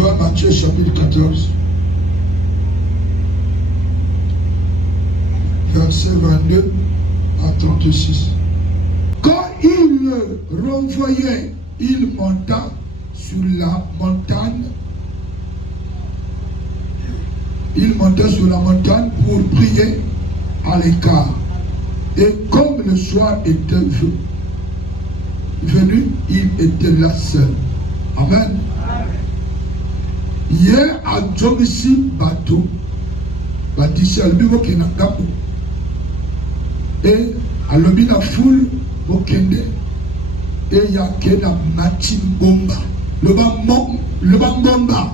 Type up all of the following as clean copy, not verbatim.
vois Matthieu chapitre 14, verset 22 à 36. Quand il le renvoyait, il monta sur la montagne. Il monta sur la montagne pour prier à l'écart. Et comme le soir était venu, il était là seul. Amen. Hier à Djomisi bateau, bâtissait le bureau qui n'a pas. Et à l'obina foule au Kende, et il y a Kena Matin Bomba. Le Bambomba.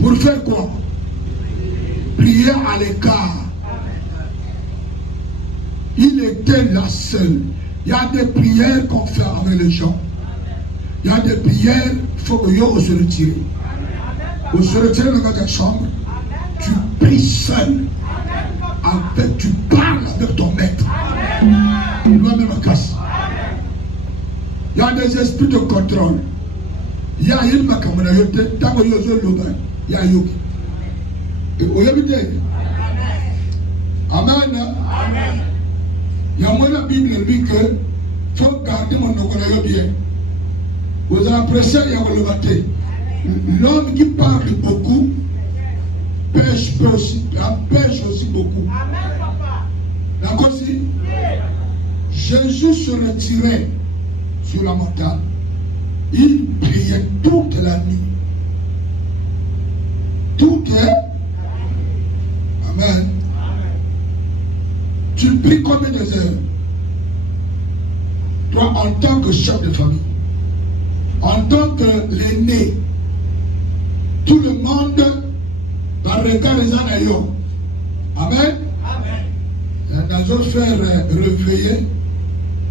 Pour faire quoi? Prier à l'écart. Il était là seul. Il y a des prières qu'on fait avec les gens. Il y a des prières, il faut que l'on se retire. On se retire dans ta chambre. Tu pries seul. Tu parles avec ton maître. Il doit même casse. Il y a des esprits de contrôle. Il y a une macamayote, tant que yozo loba, il y a yogi. Et au yabite. Amen. Il y a moi la Bible dit que faut garder mon ogola bien. Vous avez apprécié il y a le matin. L'homme qui parle beaucoup pêche aussi beaucoup. D'accord, si Jésus se retirait sur la montagne. Il priait toute la nuit. Toute la nuit. Amen. Tu pries combien de heures? Toi, en tant que chef de famille, en tant que l'aîné, tout le monde va regarder les anaïons. Amen. Nous allons faire réveiller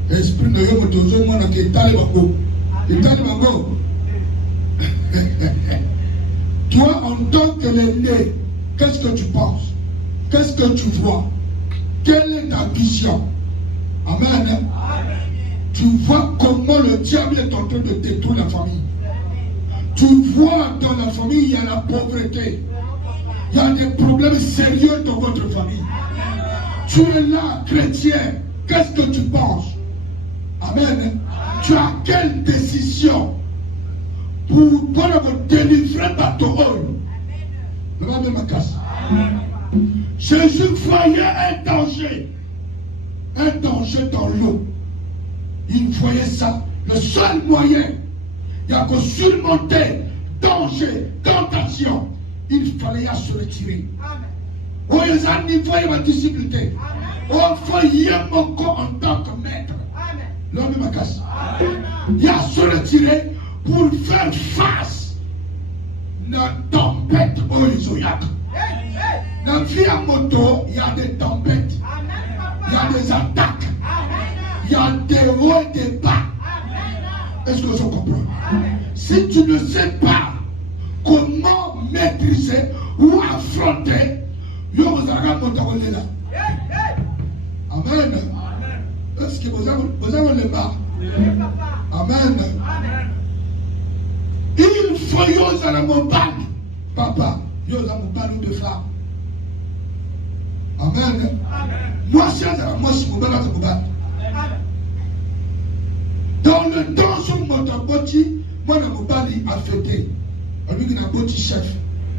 l'esprit de Dieu pour tout le monde qui est allé bango. Toi, en tant que l'aîné, qu'est-ce que tu penses? Qu'est-ce que tu vois? Quelle est ta vision? Amen. Tu vois comment le diable est en train de détruire la famille. Tu vois dans la famille, il y a la pauvreté. Il y a des problèmes sérieux dans votre famille. Tu es là, chrétien. Qu'est-ce que tu penses? Amen. Tu as quelle décision pour me délivrer par ton rôle? Jésus voyait un danger dans l'eau. Il voyait ça. Le seul moyen, il n'y a que surmonter danger, tentation. Il fallait se retirer. Oh, les amis, voyez ma difficulté. Oh, voyez mon corps en tant que maître. L'homme m'a cassé. Il a se retirer pour faire face à la tempête. Oh, les oyak. Dans la vie à moto, il y a des tempêtes. Il y a des attaques. Il y a des hauts et des bas. Est-ce que vous comprenez? Si tu ne sais pas comment maîtriser ou affronter, vous allez monter là. Amen. Est-ce que vous avez le bas? Amen. Il faut y aller mon bac. Papa, y aller mon bac de femme. Amen. Moi, c'est moi, je suis mon bac. Dans le temps, sur mon taboti, moi, je suis a fêté. Je suis un petit chef.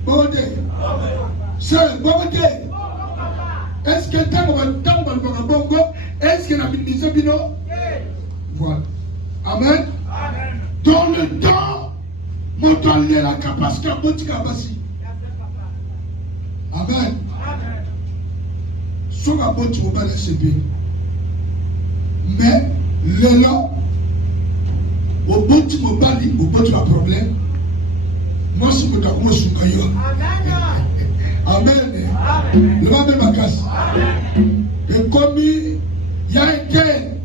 Bonde. C'est bonde. Est-ce que tu est-ce que la ministre Bino? Voilà. Amen. Dans le temps, mon temps est la capacité à petit capacité. Amen. Sur la bonne, tu vas laisser bien. Mais, le long, au bon, tu vas pas dire, au bon, tu as problème. Moi, je suis d'accord, moi, je suis meilleur. Amen. Le va même à casse. Et comme il y a un tel,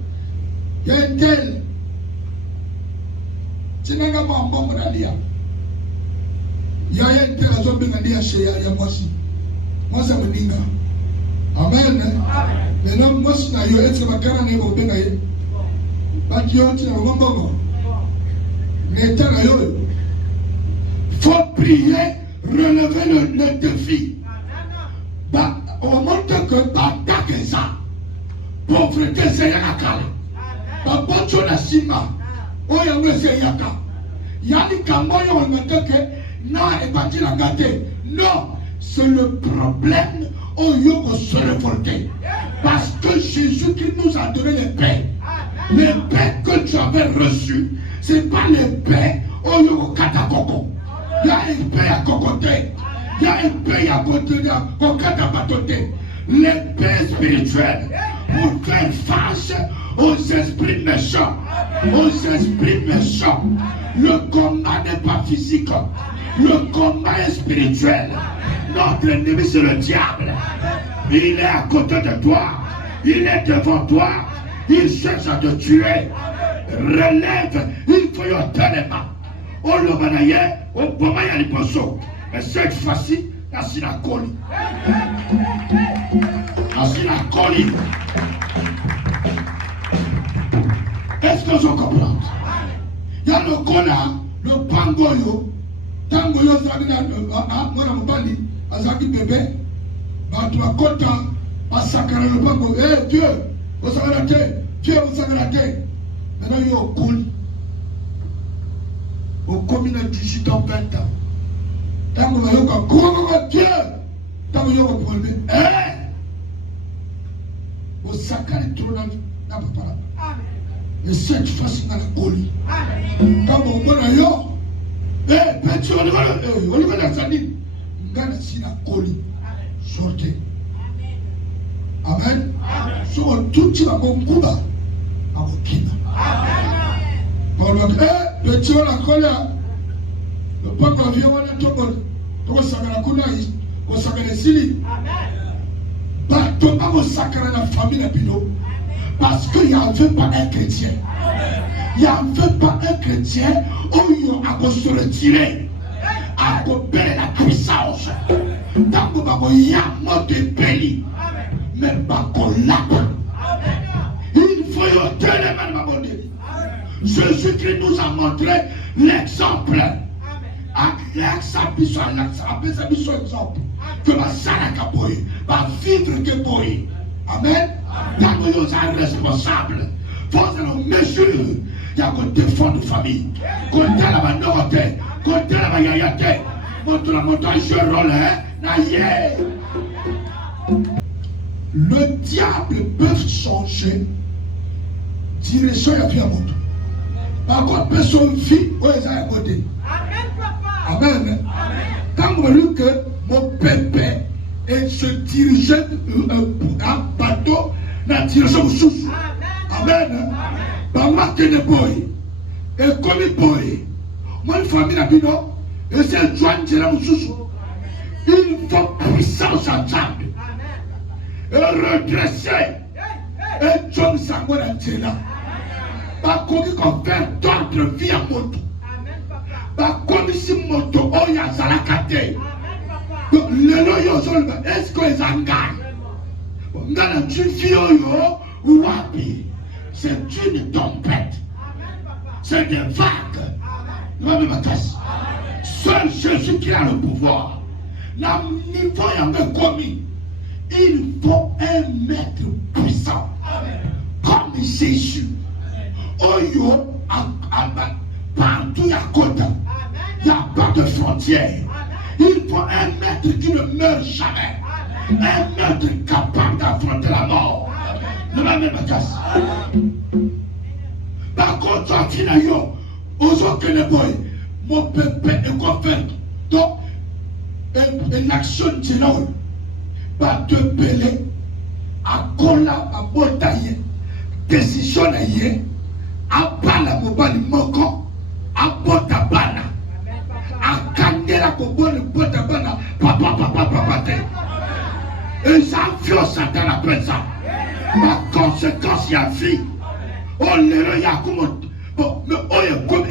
tu n'as pas un bon d'alia. Il y a un tel à zone de chez moi aussi. Moi, ça me dit. Amen. Mais non, moi, je suis un peu de faut prier, relever le défi. On montre que pas que ça. Pauvreté, c'est Yakala. Papa, tu as sima. Oh, il y a c'est Yaka. Yannick Kamoyo, on montre que non, et pas la gâté. Non, c'est le problème. Oh, il faut se révolter. Parce que Jésus-Christ nous a donné les paix. Les paix que tu avais reçues, ce n'est pas les paix. Oh, il y a Katakoko. Il y a une paix à cocoter. Il y a une paix à côté, au Katabatoté. Les paix spirituelles pour faire face aux esprits méchants. Aux esprits méchants. Le combat n'est pas physique. Le combat est spirituel. Notre ennemi, c'est le diable. Il est à côté de toi. Il est devant toi. Il cherche à te tuer. Relève. Il faut y obtenir. On le banaye. On peut pas y aller pour ça. Mais cette fois-ci, c'est la colis. C'est la colis. Est-ce que je comprends? Il y a le cola, le pangoyo. Tangoyo, Azaki bébé, tu vas content, massacrer le pango. Eh Dieu, vous savez la terre, Dieu, vous savez la terre. Maintenant, il y a au cool. Au commune de 18 ans, 20 ans. Tango, il y a Dieu. Tango, il y a un problème. Eh! Vous sacrez trop dans la parole. Et cette fois-ci, dans la colis. Tango, il y a eh, petit, on y va la sanine. Ngana si la colis. Sortez. Amen. So, tout le monde Kuba. Abokina. Paul va dire, eh, petit, on a collé. Le peuple vient, on a tout le monde. On s'appelle la Kuna, on s'appelle les Sili. Amen. On va massacrer la famille de Pino. Parce qu'il n'y avait pas un chrétien. Il n'y avait pas un chrétien où il a se retirer, à copier la puissance. Tant que il y a mort de pays, mais pas qu'on l'a pas. Il faut y obtenir. Jésus-Christ nous a montré l'exemple. L'exemple, que ma salaka boy, va vivre que boy. Amen. Tant que nous sommes responsables, faut nous mesurer. Il y a qu'on défend nos familles. Qu'on t'a la minorité, qu'on t'a la yayate. Montre la montagne, je rôle, hein. Le diable peut changer direction à vie à moto. Par contre, personne vit où ils ont à côté. Amen, papa. Amen. Quand vous voyez que mon pépé et se dirigeait un bateau dans la direction au souffle. Amen. Maman qui est boy, et comme boy, moi une famille n'a plus non, et c'est Joanne qui est là au sous. Il faut puissance à table, et redresser, et John Sango n'a pas là. Pas comme qu'on fait d'autres vie à moto. Pas comme si moto, oh y'a ça la kate. Le loyo, est-ce que les engagent? Dans tu fille ou wapi? C'est une tempête. C'est des vagues. Seul Jésus qui a le pouvoir. La niveau y a commis. Il faut un maître puissant. Comme Jésus. Oyo, partout il y a côté. Il n'y a pas de frontières. Il faut un maître qui ne meurt jamais. Un maître capable d'affronter la mort. Ne la même casse. Par contre, toi, Finayo, aux autres les boys, mon pépé est convaincu. Donc, l'action de l'homme va te peler à colla, à botailler, décision à y à bala, mon bon moko, à botabana, à candela, mon bon botabana, papa. Et ça, violence dans la présence. Ma conséquence, il y a vie. Oh, l'erreur, il y a comme. Bon, mais oh, il y a comme.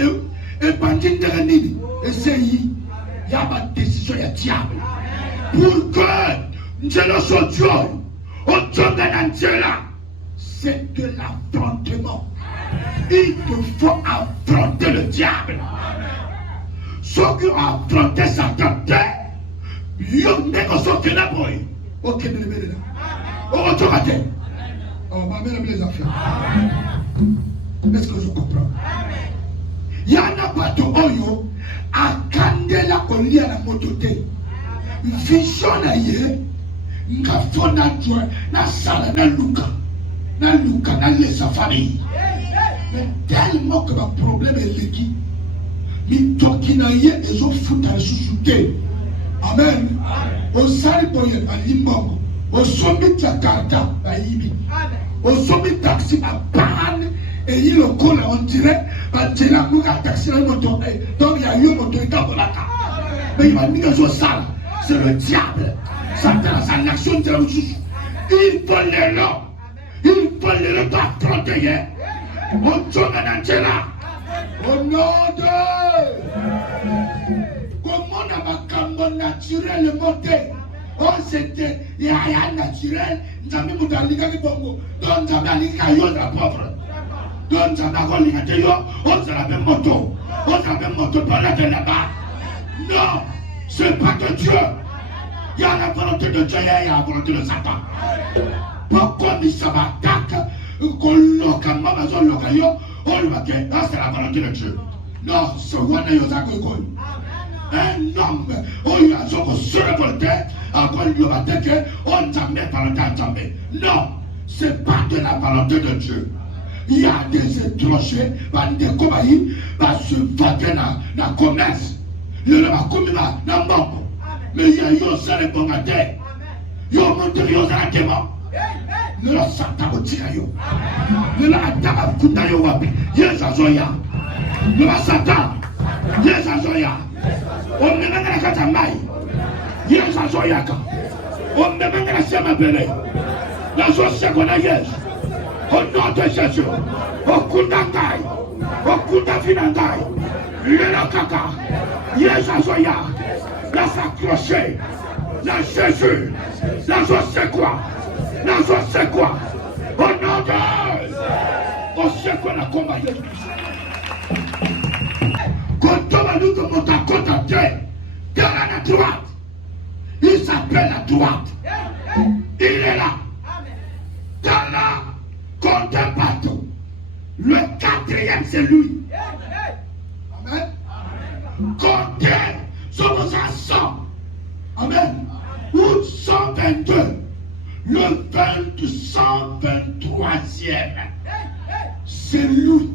Et bandit de la nuit. Et c'est il y a ma décision, il y a diable. Pour que nous soyons Dieu, au Dieu de Dieu là, c'est de l'affrontement. Il te faut affronter le diable. Ceux qui ont affronté Satan, ils ont négocié la boy. Ok, mais le là. On retourne à terre. On va mettre les affaires. Est-ce que je comprends? Il y en a pas de oyo à Kandela au lit à la mototé. Vision na ye, nga fona joie, na sala na luka na laisse famille. Mais tellement que ma problème est liquide. Mi tokina ye ezo futa susuke. Amen. O sali boye alimbongo. O somi Jakarta ayibi. O somi taxi a panne et il le colle on dirait Angela muga taxi la moto. Donc il y a eu moto et tabolaka. Mais il va mis dans sale. C'est le diable. Satan sa l'action de la justice. Il faut les lots. Il faut les lots affronter. On tourne en Angela. Au nom de... Comment on a ma cambo naturel monté? Oh, c'était... Il y a rien naturel. Nous avons mis dans l'Iga Bongo. Donc, nous avons mis la pauvre. Donc, nous avons mis la pauvre. On s'en avait moto. On s'en avait moto pour aller là-bas. Non, c'est pas de Dieu. Il y a la volonté de Dieu et il y a la volonté de Satan. Pourquoi il s'attaque? Qu'on localement, on lui va dire, c'est la volonté de Dieu. Non, c'est Wana Yosakoi. Un homme, il a se révolté, encore il va dire qu'on t'a mis volonté à tomber. Non, c'est pas de la volonté de Dieu. Il y a des étrangers, des compagnies, qui se battent dans le commerce. Il y a commis dans le monde. Mais il y a eu aussi les bons à terre. Il y a monté les gens. Ne la Satan au tirayo. Ne la Adama Kundayo Wabi. Yes, Azoya. Ne la Satan. Yes, Azoya. On ne m'a pas de maille. Yes, Azoya. On ne m'a pas de sema belé. La société qu'on a yes. Au nom de Jésus. Au Kundangai. Au Kundafinangai. Le Kaka. Yes, Azoya. La s'accrocher. La Jésus. La société quoi? La joie c'est quoi? Au nom de... On sait qu'on a combattu. Quand on va nous demander à côté, dans la droite, il s'appelle la droite. Il est là. Dans la compte partout. Le quatrième c'est lui. Amen. Comptez sommes ensemble. Amen. Ou 122. Le 123e, c'est lui.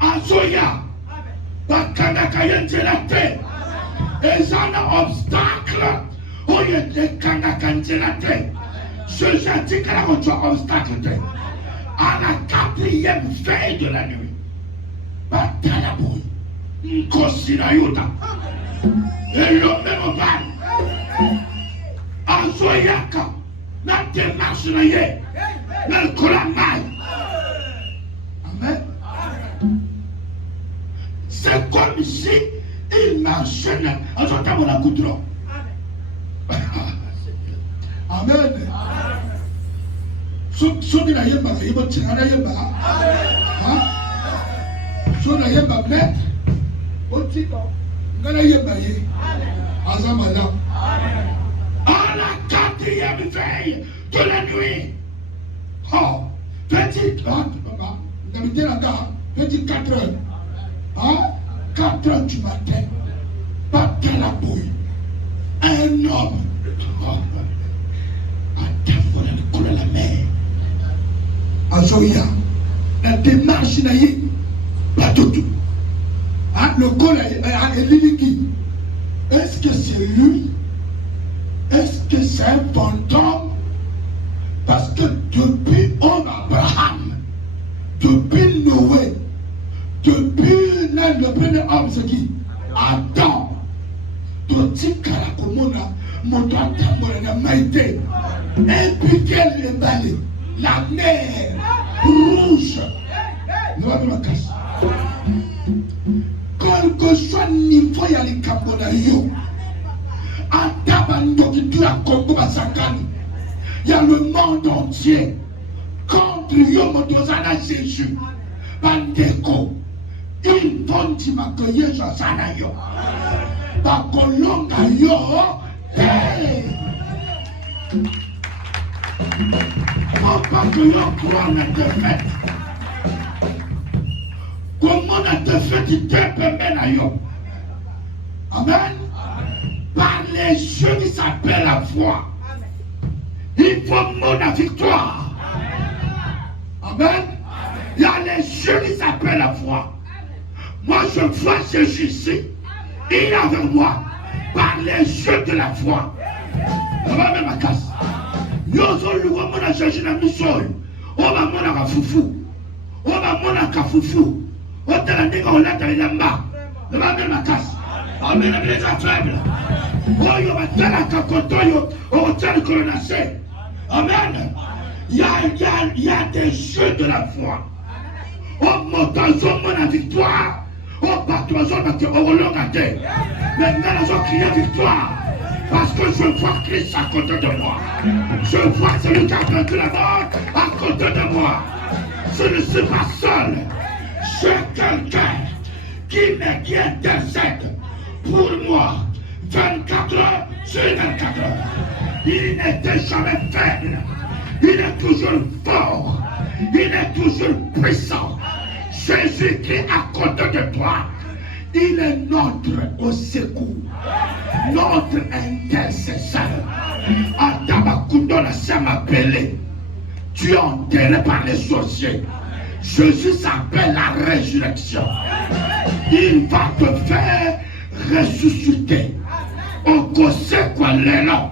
Azoya, Bakanakayen Jelate, et ça un obstacle, au lieu de Kanakan Jelate, je dis qu'elle a un obstacle à la 4e veille de la nuit. Batalabou, Nkosinayoda, et le même van. Azoyaka, la démarche na ye, la colamai. Amen. C'est comme si il marchait en sortant de la goudron. Amen. So di la yemba, yemba tina la yemba. So la yemba met, otiko, ngala yemba ye. Azamala. À la 4e veille de la nuit. Oh, petit, papa, d'habiter là-dedans, petit 4 heures. Hein? 4 heures du matin, pas de la bouille. Un homme. Attends, on a coulé la mer. Azoya, la démarche n'a pas tout. Hein? Le col est liquide. Est-ce que c'est lui? Est-ce que c'est un fantôme? Parce que depuis Abraham, depuis Noé, depuis le premier homme, c'est qui? Adam. Depuis Karakomona, mon doigt n'a pas été. Et puis quelle est balée? La mer rouge. Ne va pas me casser. Quel que soit le niveau, il y a les Camerounais. Il y a le monde entier contre contre yo motozana Jésus. Bandeko. Ils vont t'imaccueillir sur sana yo. Bakolonga yo. Faut pas que yo croit na défaite. Comment la défaite il te permet na yo. Amen. Par les jeux qui s'appellent la foi. Il faut la victoire. Amen. Il y a les jeux qui s'appellent la foi. Moi je vois Jésus ici. Il est avec moi. Par les jeux de la foi. Ça va même à casse. Yo zo lugo mona Jésus na misol. O ba mona ka fufu. O ba mona ka fufu. O tala ndeka o lata ilamba. Ça va même à casse. Amen. Les faibles. Oh yo ba tala ka kotoyo. O tala colonacé. Amen. Il y a des jeux de la foi. Oh mon victoire. Oh batoison na te orolongate. Maintenant ils ont crié victoire. Parce que je vois Christ à côté de moi. Je vois celui qui a vaincu la mort à côté de moi. Je ne suis pas seul. J'ai quelqu'un qui intercède pour moi 24 heures sur 24 heures. Il n'était jamais faible. Il est toujours fort. Il est toujours puissant. Jésus-Christ à côté de toi. Il est notre au secours. Notre intercesseur. Atabakundo s'est appelé. Tu es enterré par les sorciers. Jésus s'appelle la résurrection. Il va te faire ressusciter. Au conseil quoi l'élan.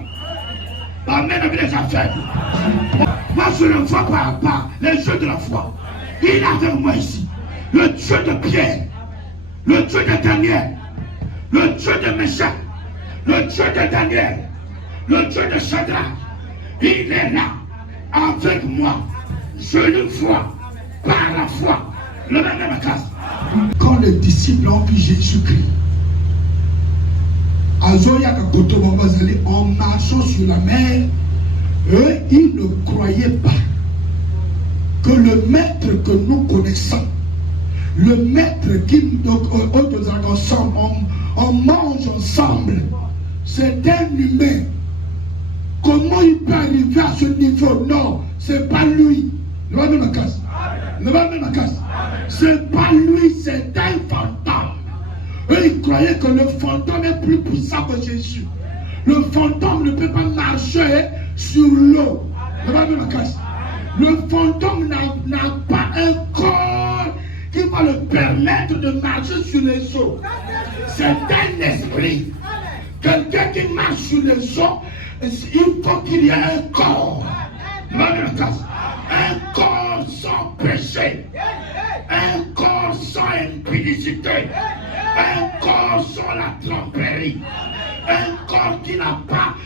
Amen, les affaires. Moi je ne vois pas les jeux de la foi. Il est avec moi ici. Le Dieu de Pierre. Le Dieu de Daniel, le Dieu de Meshach, le Dieu de Daniel, le Dieu de Shadrach, il est là avec moi. Je le vois par la foi. Le même casse. Quand les disciples ont vu Jésus-Christ, en marchant sur la mer, eux, ils ne croyaient pas que le maître que nous connaissons, le maître qui ensemble, on mange ensemble, c'est un humain. Comment il peut arriver à ce niveau? Non, c'est pas lui. Ne va même casse. Ne va même casse. C'est pas lui, c'est un fantôme. Eux, ils croyaient que le fantôme est plus puissant que Jésus. Le fantôme ne peut pas marcher sur l'eau. Ne va même casse. Le fantôme n'a pas un corps qui va le permettre de marcher sur les eaux. C'est un esprit. Quelqu'un qui marche sur les eaux, il faut qu'il y ait un corps. Un corps sans péché. Un corps sans impudicité. Un corps sans la tromperie. Un corps qui n'a pas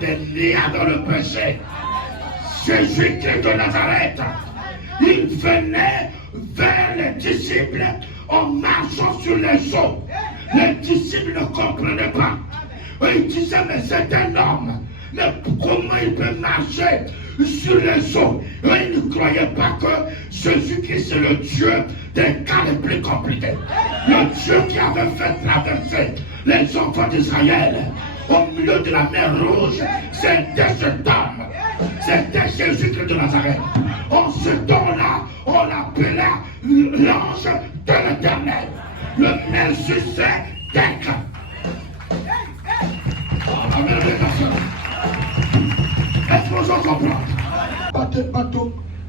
de lien dans le péché. Jésus-Christ de Nazareth, il venait vers les disciples en marchant sur les eaux. Les disciples ne comprenaient pas. Ils disaient, mais c'est un homme. Mais comment il peut marcher sur les eaux? Ils ne croyaient pas que Jésus-Christ c'est le Dieu des cas les plus compliqués. Le Dieu qui avait fait traverser les enfants d'Israël au milieu de la mer Rouge, c'était cet homme. C'était Jésus-Christ de Nazareth. En ce temps-là, on l'appelait l'ange de l'Éternel. Le Melchisedec. Amen. Est-ce que vous comprenez?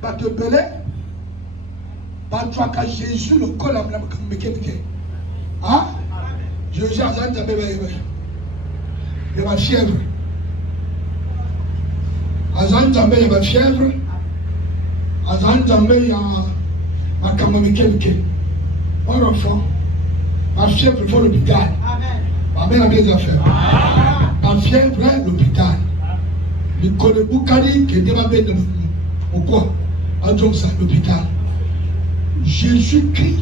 Pas te belé. Pas toi qu'à Jésus le col à hein? Jésus a dit il y a ma fièvre. Azan Zambé, il y a ma fièvre. Azan Zambé, il y a ma camomike. Mon enfant, ma fièvre, il faut l'hôpital. Ma mère a des affaires. Ma fièvre, l'hôpital. Le Konebukhari qui est démarré de pourquoi? En disant ça, l'hôpital. Jésus-Christ,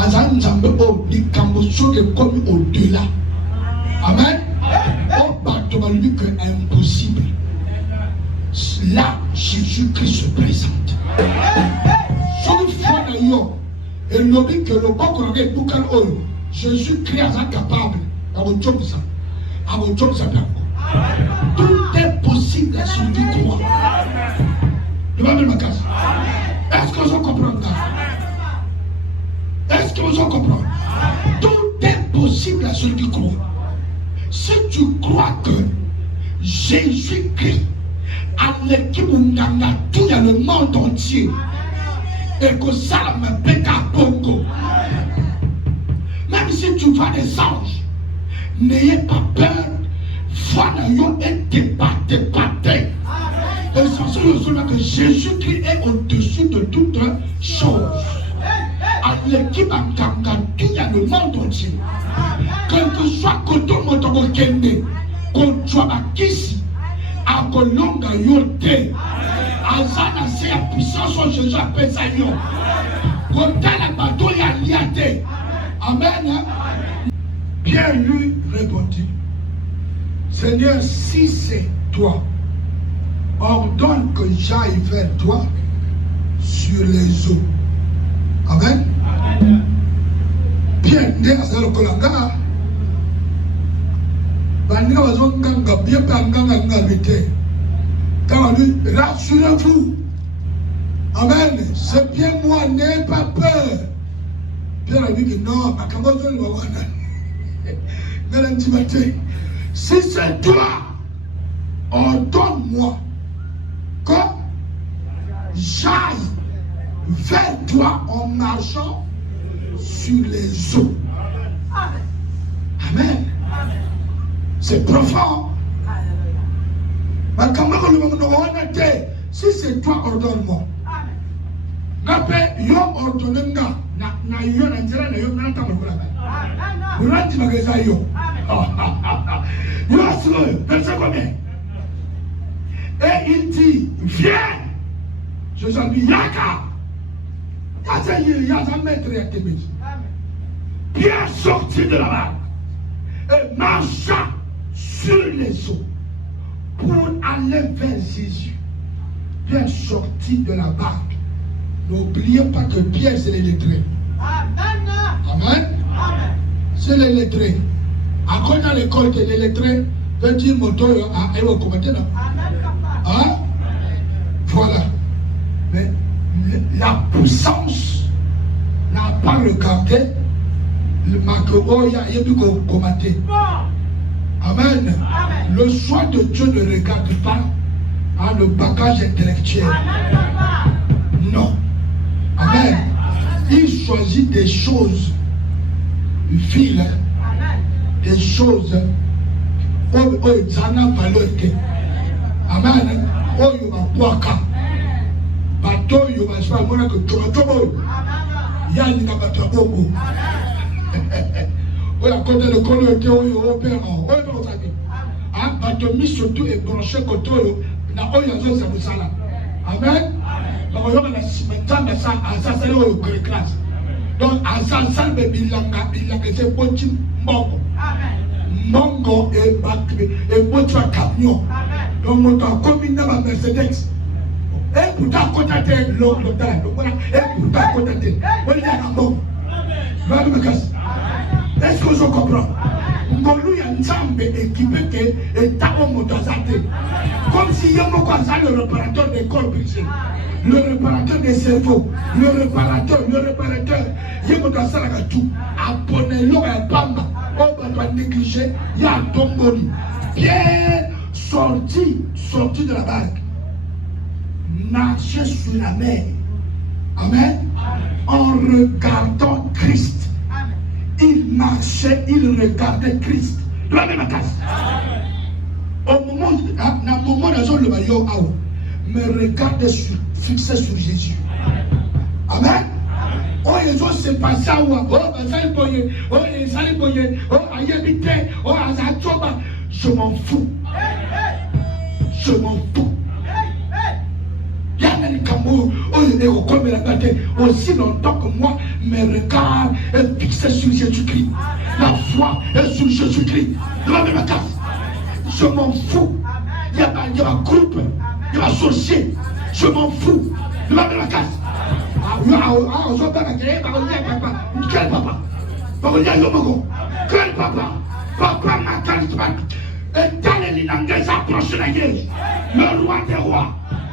Azan Zambé, dit Kamboso est commis au-delà. Amen. Oh, pardon, lui que impossible. Là, Jésus-Christ se présente. Son foi d'ailleurs, et l'objet que le corps qu'on a tout calme, Jésus-Christ est incapable. À mon job ça. À mon job ça peut. Tout est possible à celui qui croit. Le Bible ma casse. Est-ce que vous comprenez ça? Est-ce que vous comprenez? Tout est possible à celui qui croit. Si tu crois que Jésus-Christ a l'équipe tout dans le monde entier et que ça me fait qu'à Bongo, même si tu vois des anges, n'ayez pas peur, foi d'ailleurs et débattez. Essentiellement seulement que Jésus-Christ est au-dessus de toutes choses. À l'équipe en Kanga, tout dans le monde entier. Quel que soit côté Motogo Kende, qu'on soit à Kissi, à Kolonga Yote, à Zana, c'est la puissance où Jésus appelle ça Yon. Côté la bateau, il y a liaté. Amen. Pierre lui répondit, Seigneur, si c'est toi, ordonne que j'aille vers toi sur les eaux. Amen. Pierre n'est pas le colanga. Rassurez-vous. Amen. C'est bien moi, n'ayez pas peur. Pierre a dit que non, si c'est toi, ordonne-moi que j'aille vers toi en marchant sur les eaux. Amen. C'est profond. Si c'est toi, ordonne-moi. Et il dit, viens. Je suis Yaka. Pierre sortit de la barque et marcha sur les eaux pour aller vers Jésus. Pierre sortit de la barque. N'oubliez pas que Pierre c'est les lettrés. Amen. C'est les lettrés. À quoi dans l'école que les lettrés veulent dire moto à commenter là. Hein? Voilà. Mais la puissance n'a pas regardé le Makoya et du commenter. Amen. Le choix de Dieu ne regarde pas le bagage intellectuel. Non. Amen. Il choisit des choses viles, des choses où ils en ont valeur. Amen. Oh, il va boire. Bateau, il va se faire mon que tu vas tomber. Il y a une bateau. Oui, à côté de Colombie, européen, bateau mis surtout et branché côté na oyo zo za musala. Amen. Donc on a cimentant ça à ça c'est au classe. Donc à ça ça be bilanga c'est poti mbongo. Amen. Mbongo et bakbe et poti camion. Donc on a commis na Mercedes. Et pourtant côté l'hôpital. Donc voilà et pourtant côté. On y a un bon. Amen. Est-ce que je comprends? Ngolu ya Nzambe équipé que état au Motazate. Comme si Yomo Kwaza le réparateur des corps brisés, le réparateur des cerveaux, le réparateur, Yomo Kwaza la tout. Abonnez-le à Pamba, on va négliger, il y a Tomboli. Pierre sorti de la barque, marchait sur la mer. Amen. En regardant Christ. Il marchait, il regardait Christ. De la même case. Au moment où le maillot me regarde fixé sur Jésus. Amen. Oh, les autres se passent à où? Oh, les Saliboye, oh, Ayabite, oh, Azachoba. Je m'en fous. Je m'en fous. Aussi longtemps que moi, mes regards est fixé sur Jésus-Christ. La foi est sur Jésus-Christ. Je m'en fous. Il y a un groupe, il y a un associé. Je m'en fous. Levez la casse. Quel papa? Quel papa? Papa m'a calme. Et dans les langues approche la guerre. Le roi des rois.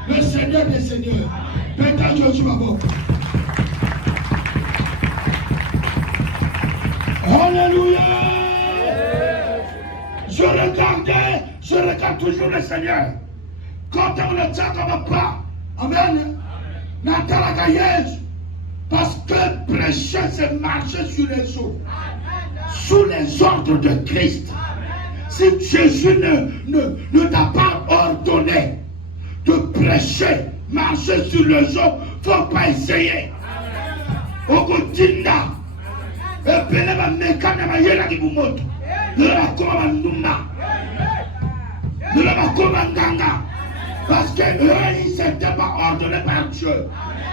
Le Seigneur des seigneurs. Peut-être que tu vas voir. Alléluia. Je regarde toujours le Seigneur. Quand on le tient comme pas. Amen. N'attends la gaillesse. Parce que prêcher, c'est marcher sur les eaux. Sous les ordres de Christ. Si Jésus ne t'a pas ordonné de prêcher, marcher sur les eaux, il ne faut pas essayer. Au Gotinda, et puis la mécanique ma yéla qui vous montre. Ne la comme Numa. Ne la comme Nganga. Parce que eux, ils ne s'étaient pas ordonnés par Dieu.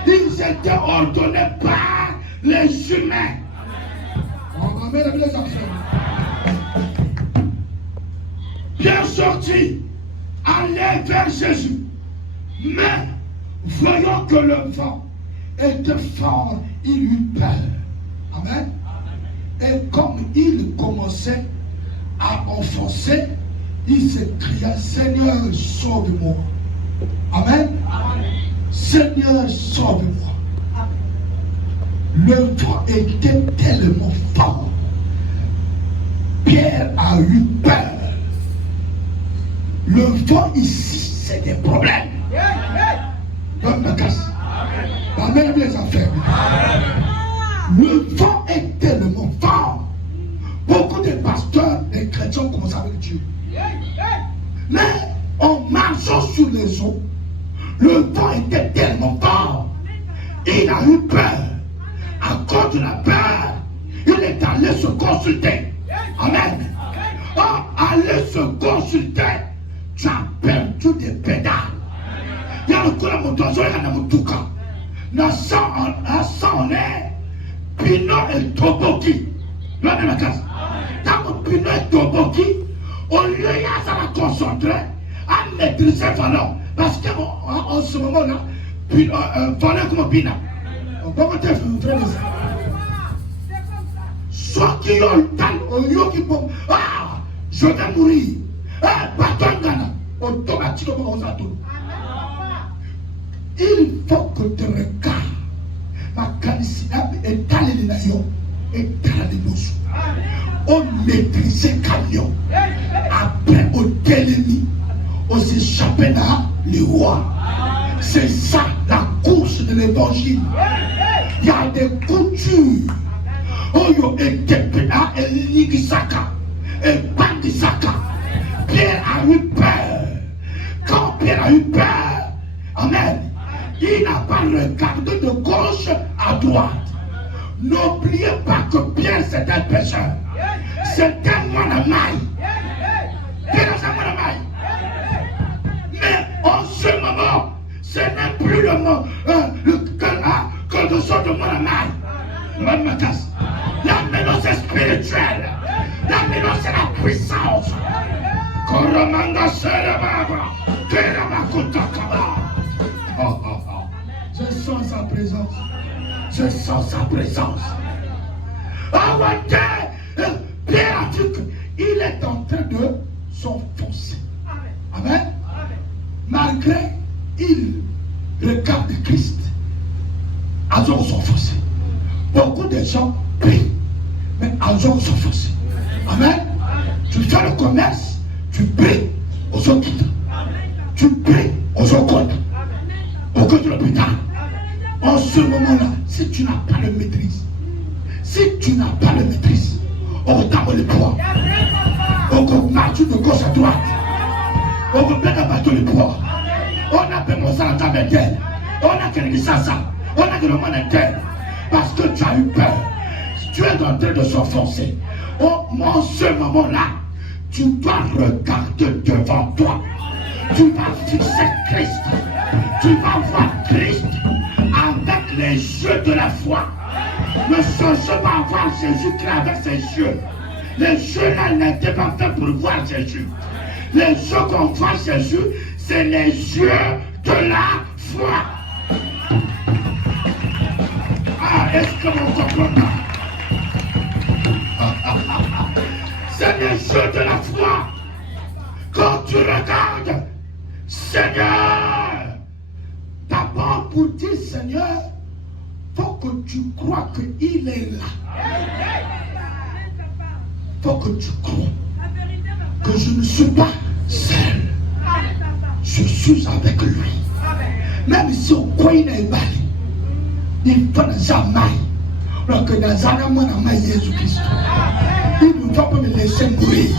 Ils s'étaient ordonnés par les humains. On va mettre les actions. Bien sorti, allez vers Jésus. Mais voyant que le vent était fort, il eut peur. Amen. Et comme il commençait à enfoncer, il s'écria, Seigneur, sauve-moi. Amen. Seigneur, sauve-moi. Le vent était tellement fort. Pierre a eu peur. Le vent ici, c'est des problèmes. L'homme me casse. Amen, les affaires. Le vent est tellement fort. Beaucoup de pasteurs, des chrétiens commencent avec Dieu. Mais en marchant sur les eaux, le vent était tellement fort. Il a eu peur. À cause de la peur, il est allé se consulter. Amen. Oh, aller se consulter. Tu as perdu des pédales. Il y a encore la moto, il y a la motuka. Nous sommes Pino et Toboki. Là dans la case. Tant que Pino et Toboki, au lieu de se concentrer à maîtriser le ballon. Parce qu'en ce moment-là, ballon comme Pina. On peut monter frère de ça. Soit qui ont le temps, au lieu qui vont. Ah, je vais mourir. Ah, bâton Ghana. Automatiquement, on s'attend. Il faut que tu regardes. Ma calicina est allée de l'avion. Et allée de l'eau. On maîtrisait le camion. Après, au télémi, on s'échappait dans les rois. C'est ça la course de l'évangile. Il y a des coutures. Oyo et Tepena et Ligisaka et Bandisaka. Pierre a eu peur. Quand Pierre a eu peur, amen, il n'a pas regardé de gauche à droite. N'oubliez pas que Pierre c'était un pécheur. C'était mon amaille. Pierre c'est mon amaille. Mais en ce moment, ce n'est plus le mot, quelque chose de mon amaille. La menace est spirituelle. La menace c'est la puissance. Je sens sa présence. Je sens sa présence. Pierre a dit qu'il est en train de s'enfoncer. Amen. Malgré il regarde Christ, à s'enfoncer. Beaucoup de gens prient, mais à s'enfoncer. Amen. Tu fais le commerce, tu pries aux autres. Tu pries aux autres. Au cœur de l'hôpital. En ce moment-là, si tu n'as pas de maîtrise, on t'a le poids. On marche de gauche à droite. On peut mettre un bateau de poids. On a fait mon sang à ta bête. On a créé ça. On a créé le monde interne. Parce que tu as eu peur. Tu es en train de s'enfoncer. En ce moment-là, tu dois regarder devant toi. Tu vas fixer Christ. Tu vas voir Christ avec les yeux de la foi. Ne cherche pas à voir Jésus avec ses yeux. Les yeux là n'étaient pas faits pour voir Jésus. Les yeux qu'on voit Jésus, c'est les yeux de la foi. Ah, est-ce que vous comprenez? C'est le jeu de la foi. Quand tu regardes, Seigneur, d'abord pour dire Seigneur, faut que tu crois qu'il est là. Faut que tu crois que je ne suis pas seul. Je suis avec lui. Même si on croit qu'il est bali, il ne peut jamais. Alors que dans un moment, Jésus-Christ, il ne va pas me laisser mourir.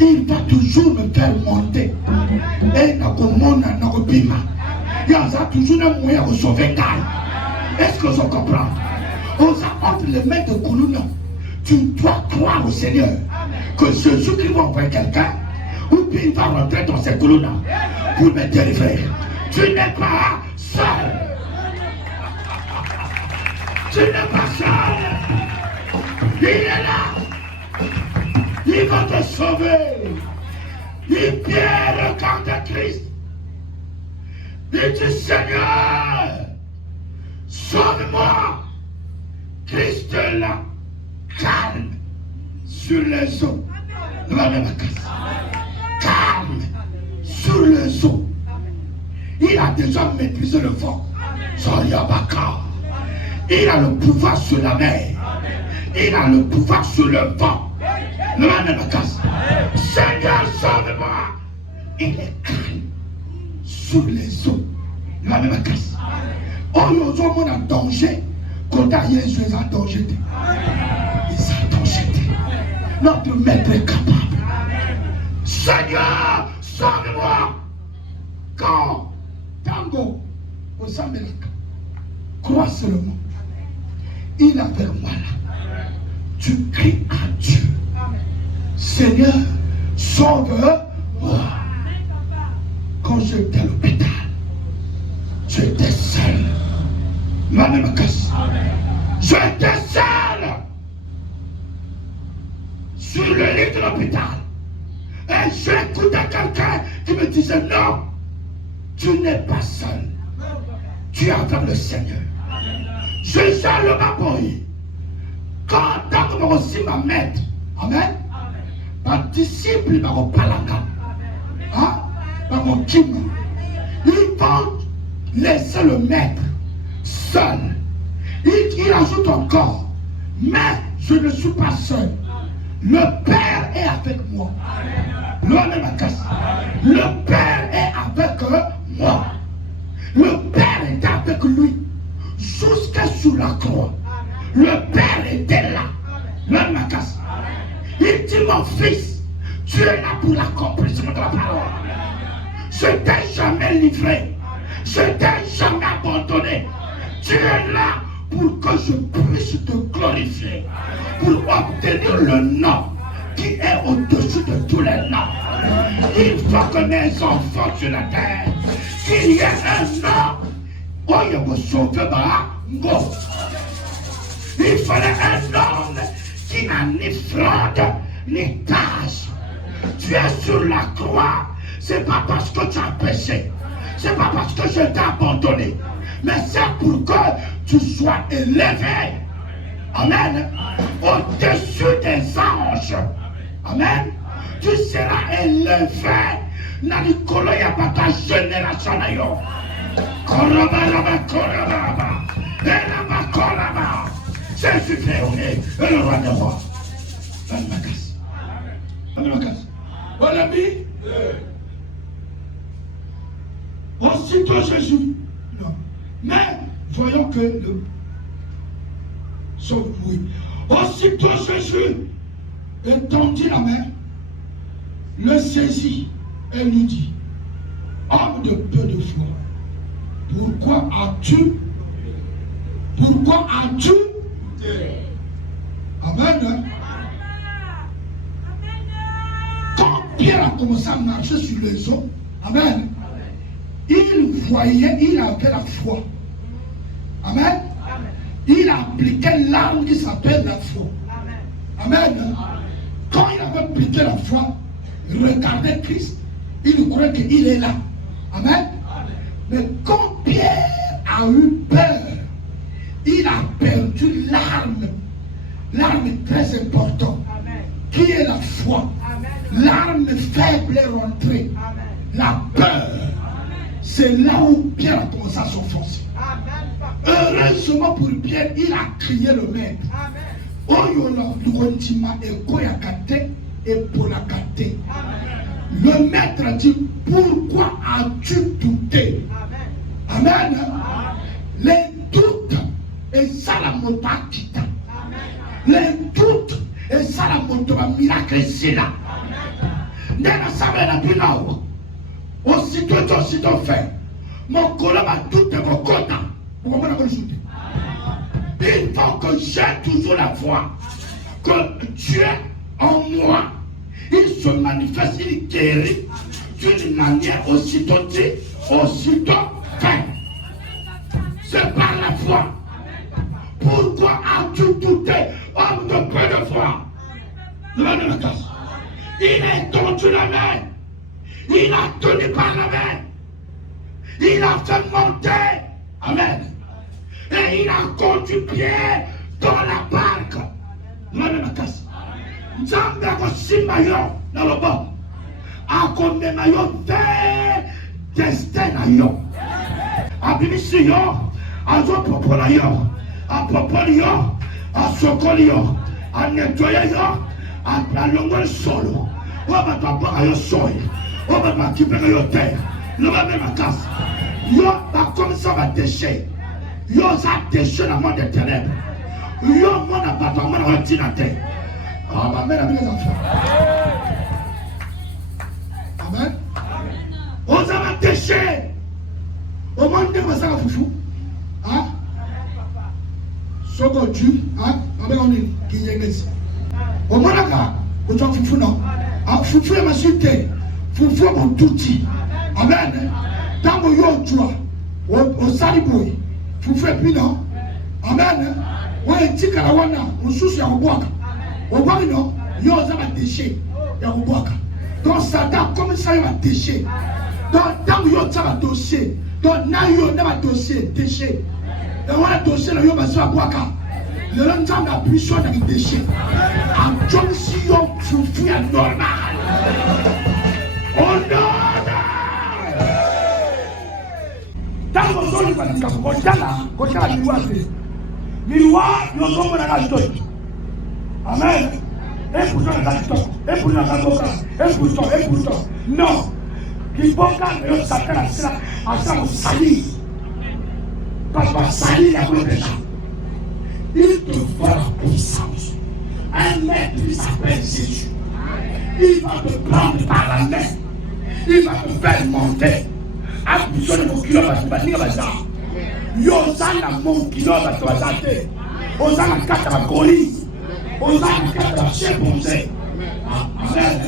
Il va toujours me faire monter. Et il y a toujours un moyen de sauver. Est-ce que je comprends? On s'apporte les mains de Koulouna. Tu dois croire au Seigneur que Jésus-Christ va envoyer quelqu'un ou bien il va rentrer dans ces Koulouna pour me délivrer. Tu n'es pas seul. Tu n'es pas seul. Il est là. Il va te sauver. Il Pierre regarde Christ. Il dit Seigneur, sauve-moi. Christ est là, calme sur les eaux. Calme sur les eaux. Il a déjà maîtrisé le vent. Il a le pouvoir sur la mer. Il a le pouvoir sur le vent. Seigneur, sauve-moi. Il est calme sur les eaux. Oh, nous sommes en danger. Quand Jésus est en danger. Il est en danger. Notre maître est capable. Seigneur, sauve-moi. Quand Tango, au Sambelaka, crois seulement. Il est avec moi là. Tu cries à Dieu. Seigneur, sauve-moi. Quand j'étais à l'hôpital, j'étais seul. J'étais seul sur le lit de l'hôpital. Et j'écoutais quelqu'un qui me disait non, tu n'es pas seul. Tu es avec le Seigneur. Je sers le maboy. Quand tant que je suis ma maître, amen. Ma disciple, ma palanga, ma kima, ils vont laisser le maître seul. Il ajoute encore, mais je ne suis pas seul. Le Père est avec moi. Le Père est avec moi. Le Père est avec lui jusqu'à sur la croix. Le Père était là. Il dit mon fils, tu es là pour l'accomplissement de la parole. Je t'ai jamais livré. Je t'ai jamais abandonné. Tu es là pour que je puisse te glorifier. Pour obtenir le nom qui est au-dessus de tous les noms. Il faut que mes enfants sur la terre, qu'il y ait un nom. Oh, il me sauve Go. Il fallait un homme qui n'a ni fraude ni tâche. Tu es sur la croix. C'est pas parce que tu as péché. C'est pas parce que je t'ai abandonné. Mais c'est pour que tu sois élevé. Amen. Au-dessus des anges. Amen. Tu seras élevé. Dans ta génération. Jésus fait le roi des rois. Bon ami, aussitôt Jésus. Non. Mais voyons que le sauve oui. Aussitôt Jésus étendit la main, le saisit et lui dit, homme de peu de foi, pourquoi as-tu Amen. Quand Pierre a commencé à marcher sur les eaux, amen, il avait la foi. Amen. Il a appliqué l'arme qui s'appelle la foi. Amen. Quand il avait appliqué la foi, regardez Christ, il croyait qu'il est là. Amen. Mais quand Pierre a eu peur. Il a perdu l'arme. L'arme très importante. Qui est la foi. L'arme faible est rentrée. La peur. C'est là où Pierre a commencé à s'offenser. Heureusement pour Pierre, il a crié le maître. Le maître a dit, pourquoi as-tu douté? Amen. Les doutes, et ça la montre à quitter. Les doutes, et ça la montre à miracle, c'est là. Aussitôt fait. Mon collègue a tout de mon quota. Pourquoi on a ajouté? Il faut que j'ai toujours la foi que Dieu en moi, il se manifeste, il guérit d'une manière aussitôt dit, aussitôt fait. C'est par la foi. Pourquoi as-tu douté, homme de peu de foi? Il a étendu la main. Il a tenu par la main. Il a fait monter. Amen. Et il a conduit Pierre dans la barque. Nzambe akosimba yo na loboko. Akomema yo vers destin na yo. Abimisi yo. Azopopola yo. Apopoli yo. Asokoli yo. Anetoya yo. Alongoli solo. Obatapaka yo soya. Obatakipeka yo terre. L'homme ma casse. Yo va comme ça va décher. Yo ça décher dans le monde des ténèbres. Yo mon appartement dans l'ordinateur. Ah ma mère a mis les enfants. Amen. On ça va décher. Au monde de ça va foufou. Hein? Soko tu, hein? Avec on est qui y est. Au monde là, on t'en foufou non. Ah foufou ma suite. Foufou mon touti. Amen. Tango yo tua o saliboy fufu epi no. Amen. Wa etika la wana ususu ya kubwaka. O bari no yo za ba déchet ya kubwaka. Donc Satan comme ça va déchet. Donc tango yo za ba dossier. Donc na yo na ba dossier déchet. Et wana dossier na yo ba za kubwaka. Le lendemain la puissance na déchet. En comme si yo fufu ya normal. Oh non. Tango zoni katika kutana miwate. Miwate nozongo na katoto. Amen. Et pourtant na kaboka. Et pourtant. Non. Kiboka yo Satan asa sali. Papa sali la bonne. Il te voit la puissance. Un maître qui s'appelle Jésus. Il va te prendre par la main. Il va te faire monter. Abusons de mon kilo baza. Yozana mon kilo baza. Ozana kata bakoli. Ozana kata bashebonze. Amen.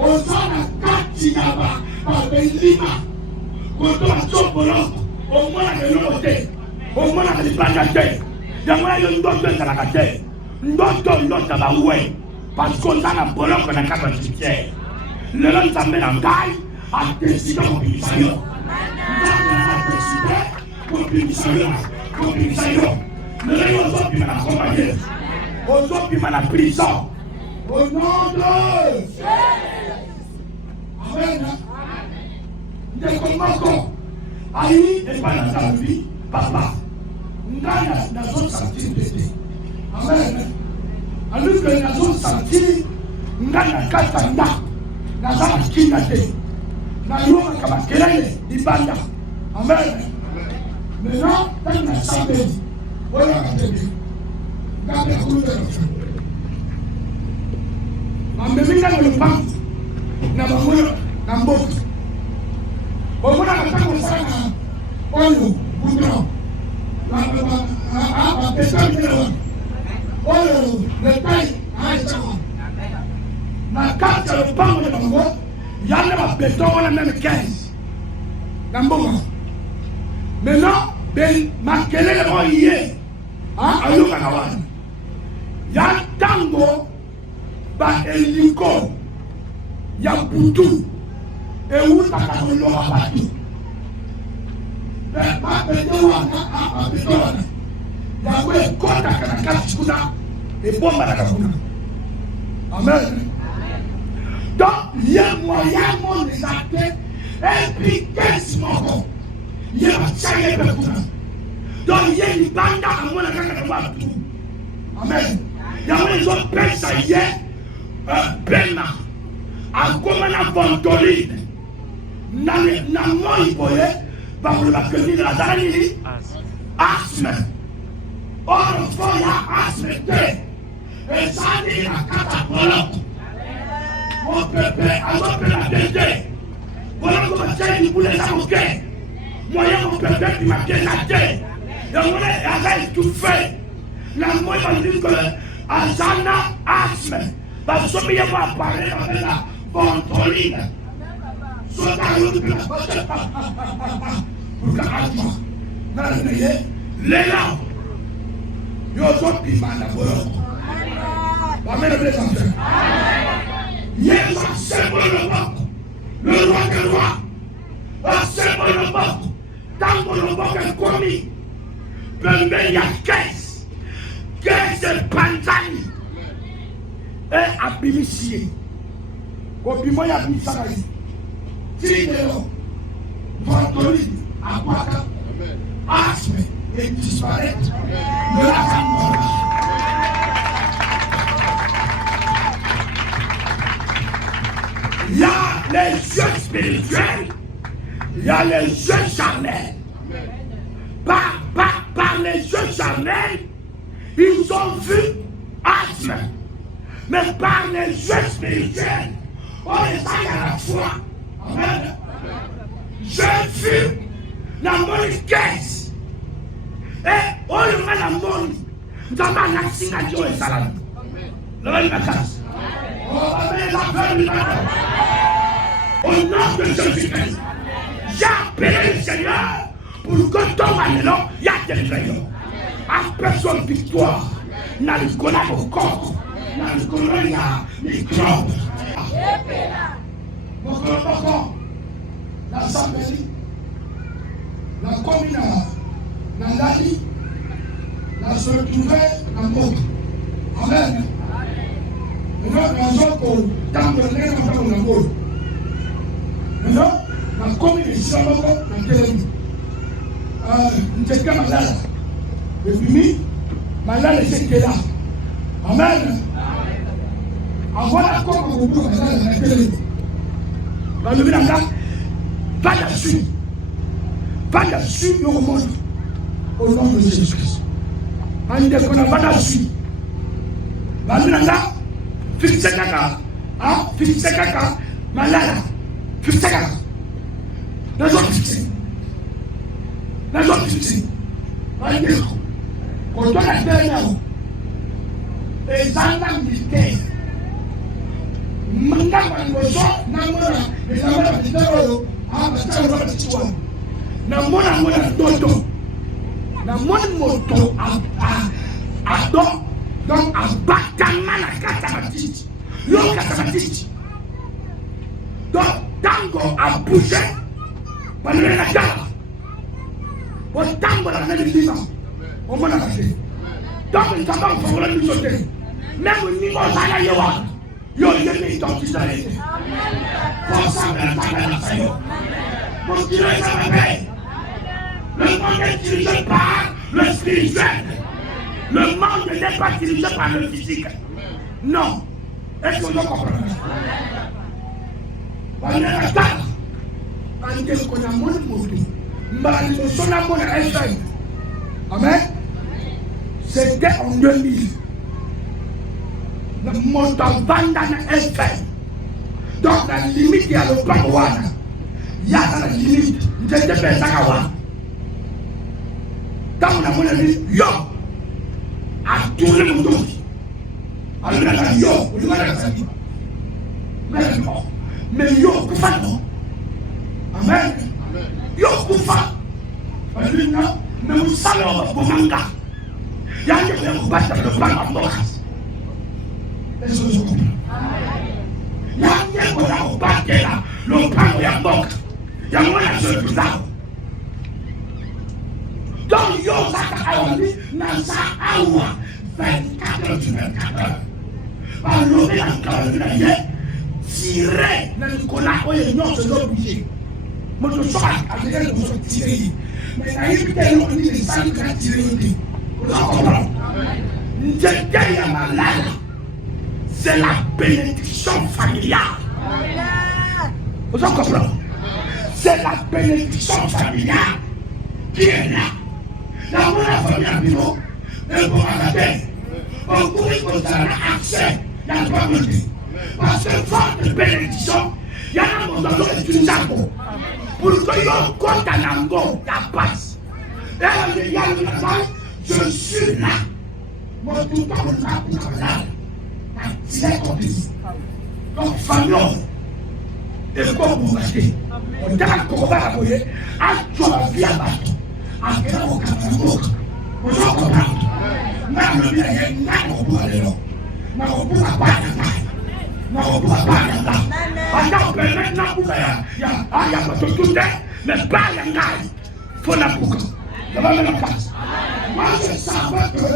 Ozana kati yaba babelima. Koto asopolo. Omona kelote. Omona kelipangate. Yamona yo ndoto ngalakate. Ndoto bawe. Parce qu'on a un bolok na kata chitier. Le lendemain en gaille a décidé de mobiliser. Le lendemain a accompagné. Aujourd'hui, il la prison. Au nom de Jésus. Amen. Nous commençons. Aïe, et pas dans ta vie, papa. Nous avons dans notre santé. Amen. Alors que dans notre santé, nous avons katanda. Nazama kinga te. Na yoma kama kelele ibanda. Amen. Maintenant, dans la santé. Voilà la télé. Dans la couleur. Mamemina le pan. Na bamono na mboko. Omona katako sana. Oyo, bundro. La personne qui oyo, le taille, aïcha. Na kata le pango de bango, y'a le béton on a même 15. Namboga. Maintenant, ben makele le moye. Ah, ayuka na wana. Ya tango ba eliko. Ya butu. E uta ka lo abatu. Amen. Donc, il y a moyen de s'appeler efficacement. Il y a un donc, il y a une bande à moi tout. Amen. Il y a une autre personne qui est Bena. À comment la ventoline. N'a moi y voyez, par la cueillir de la Zanini. Asthme. Or, il faut la asthme. Et ça dit la catapole. Mon peuple, alors que la vérité. Voilà comment tu voulais la moquer. Moi, mon peuple qui m'a bien naté. Et on est tout fait. La moi, je dis que Azana asthme. Parce que je vais parler avec la ventoline. Soit à l'autre de la poche. Pour que Asma. Les là. Yo sont piment la voix. Amen. Yes, c'est bon le roi des rois. C'est bon le roi. Tant que le roi est commis. Il y a 15 Panzani. Et Abimici. Kopimo ya Bissaï. Tidéo. Ventoline. Aquaka. Asme. Et disparaître. De la Camora. Il y a les yeux spirituels, il y a les yeux charnels. Par les yeux charnels, ils ont vu asthme. Mais par les yeux spirituels, on les a à la foi. Amen. J'ai vu la monnaie caisse. Et on y a la monnaie. Nous avons la signature et salade. Le casse. Au nom de Jésus-Christ, j'ai appelé le Seigneur pour que ton anneau y a des rayons. Après son victoire, n'a le connaît au corps, n'a le connaît les microbes. La Sambélie, la commune, la Lali, la se retrouver dans le monde. Amen. Maintenant, la commune de Samoko, la Télémie. Nous sommes malades. Et puis, malade, c'est là. Amen. Avant la commune, on peut aller la Télémie. Dans le village, pas là-dessus. Pas là-dessus, au monde. Au nom de Jésus-Christ. On ne connaît pas là-dessus. Dans le village, fixé caca, fixé caca, malade, fixé caca. Les autres fixés. Les autres fixés. Quand on a dernière, et ça n'a milité. Manga Mangoso, Namora, et Namora Titaro, Namora Titua. Namora Mona Toto. Namora Moto, Ado. Donc, à Batama la Katamatiti, le Katamatiti. Donc, Tango a bougé, par le Nagara. Au Tango la Nagara, on m'a fait. Donc, il s'en va pour le sauter. Même au niveau de la Yoa, il y a une identité. Pour ça, pour qu'il ait sa paix. Le monde est dirigé par le spirituel. Le monde n'est pas dirigé par le physique. Non. Est-ce que vous comprenez? On est à table. On est qu'on a mon moto. On son amour à FM. Amen. C'était en 2000. Le montant bandana FM. Donc la limite, il y a le Pangwana. Il y a la limite. J'étais Pesakawa. Quand on a mon ami, yo! À tous les moutons. Alors on a dit yo, on a dit mais yo, Koufa non. Amen. Yo, Koufa. Mais vous savez, on va vous manga. Il y a des gens qui battent le pan en boca. Est-ce que vous comprenez? Il y a des gens qui battent le pan en boca. Il y a moins de choses bizarres. yo ça awali na sa awa 24 heures sur 24 heures. Par l'obé la calendrier tiré dans le cola oye non se doit bouger. Moi je sors avec elle pour se tirer. Mais là il peut on dit les salles qui tiré dit. Vous comprenez? J'étais à malade. C'est la bénédiction familiale. Vous comprenez? C'est la bénédiction familiale qui est là. La bonne famille à bureau, et pour arrêter, au cours de ça, accès, il n'y a pas de dit. Parce que votre bénédiction, il y a un moment où tu n'as pas. Pour que l'on compte à l'ango, la passe. Et il y a le matin, je suis là. Moi, tout le temps, on a pour là. C'est comme dit. Donc, famille, et quoi vous achetez? On a un combat à voyer, à toi, la vie à battre. À quel moment on va comprendre? N'a le bien, n'a pas pour aller là. N'a pas pour la balle. N'a pas pour la balle. Attends, maintenant, pour faire, il y a pas de tout, mais pas la gaille. Faut la boucle. Il va mettre la place. Moi, je savais que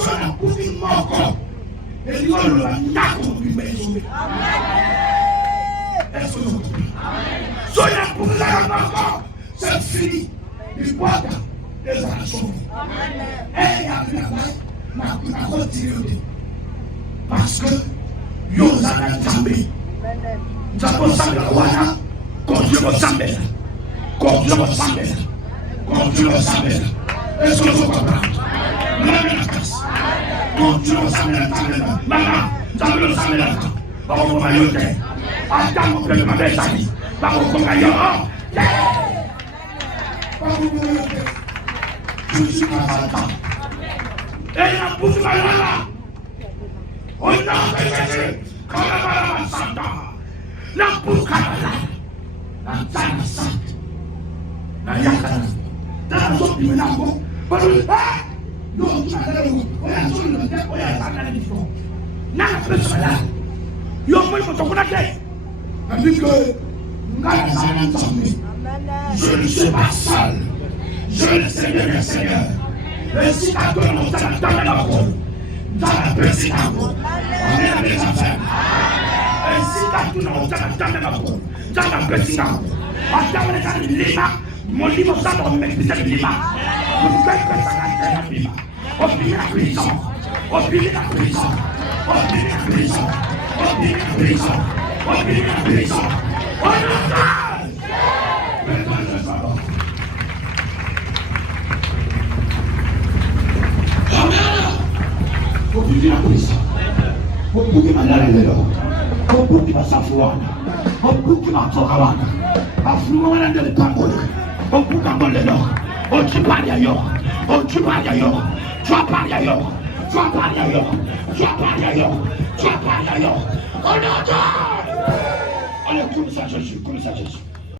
sur la boucle, il manque. Et il y a le naco du maison. Est-ce que vous comprenez? Sur la boucle, il manque. C'est fini. Il boit. Et il y a la retiré. Parce que nous avons Zambé. Nous avons Zambé Rwanda contre le Zambé. Contre le Zambé. Contre le Zambé. Est-ce que vous comprenez? Contre le Zambé. Maman, Zambé le Zambé. Par où on va y aller? Attends, on peut demander ça. Par où on va y aller? Par où on va y aller? Je suis pas et la bouche va là. On a fait quand la santa. La bouche va là. La tana santa. La yakana. Dans la zone du Ménamo. Nous, on a dit, on a dit, on a dit, on a dit, yo, moi, je me suis dit, je ne suis pas seul. Je le Seigneur le Seigneur. Le citateur, on t'a dans la parole. Dans la présidence, on est avec la femme. Le citateur, on t'a dans la parole. Dans la présidence, on t'a dans le Lima. Mon livre, ça va me mettre le Lima. Vous faites que ça va être Lima. On finit la prison. On finit la prison. On finit la prison. On finit la prison. On finit la prison. On entend. Maintenant, je sais pas. Kupitia polisi, kupuki mandala leo, kupuki masafuana, kupuki matokawanga, afuma wana ndele pangole, kupuka ngole leo, ochipalia yo, ochipalia yo, chwapalia yo, chwapalia yo, chwapalia yo, chwapalia yo, on entend. Allez, comme ça Jésus, comme ça Jésus.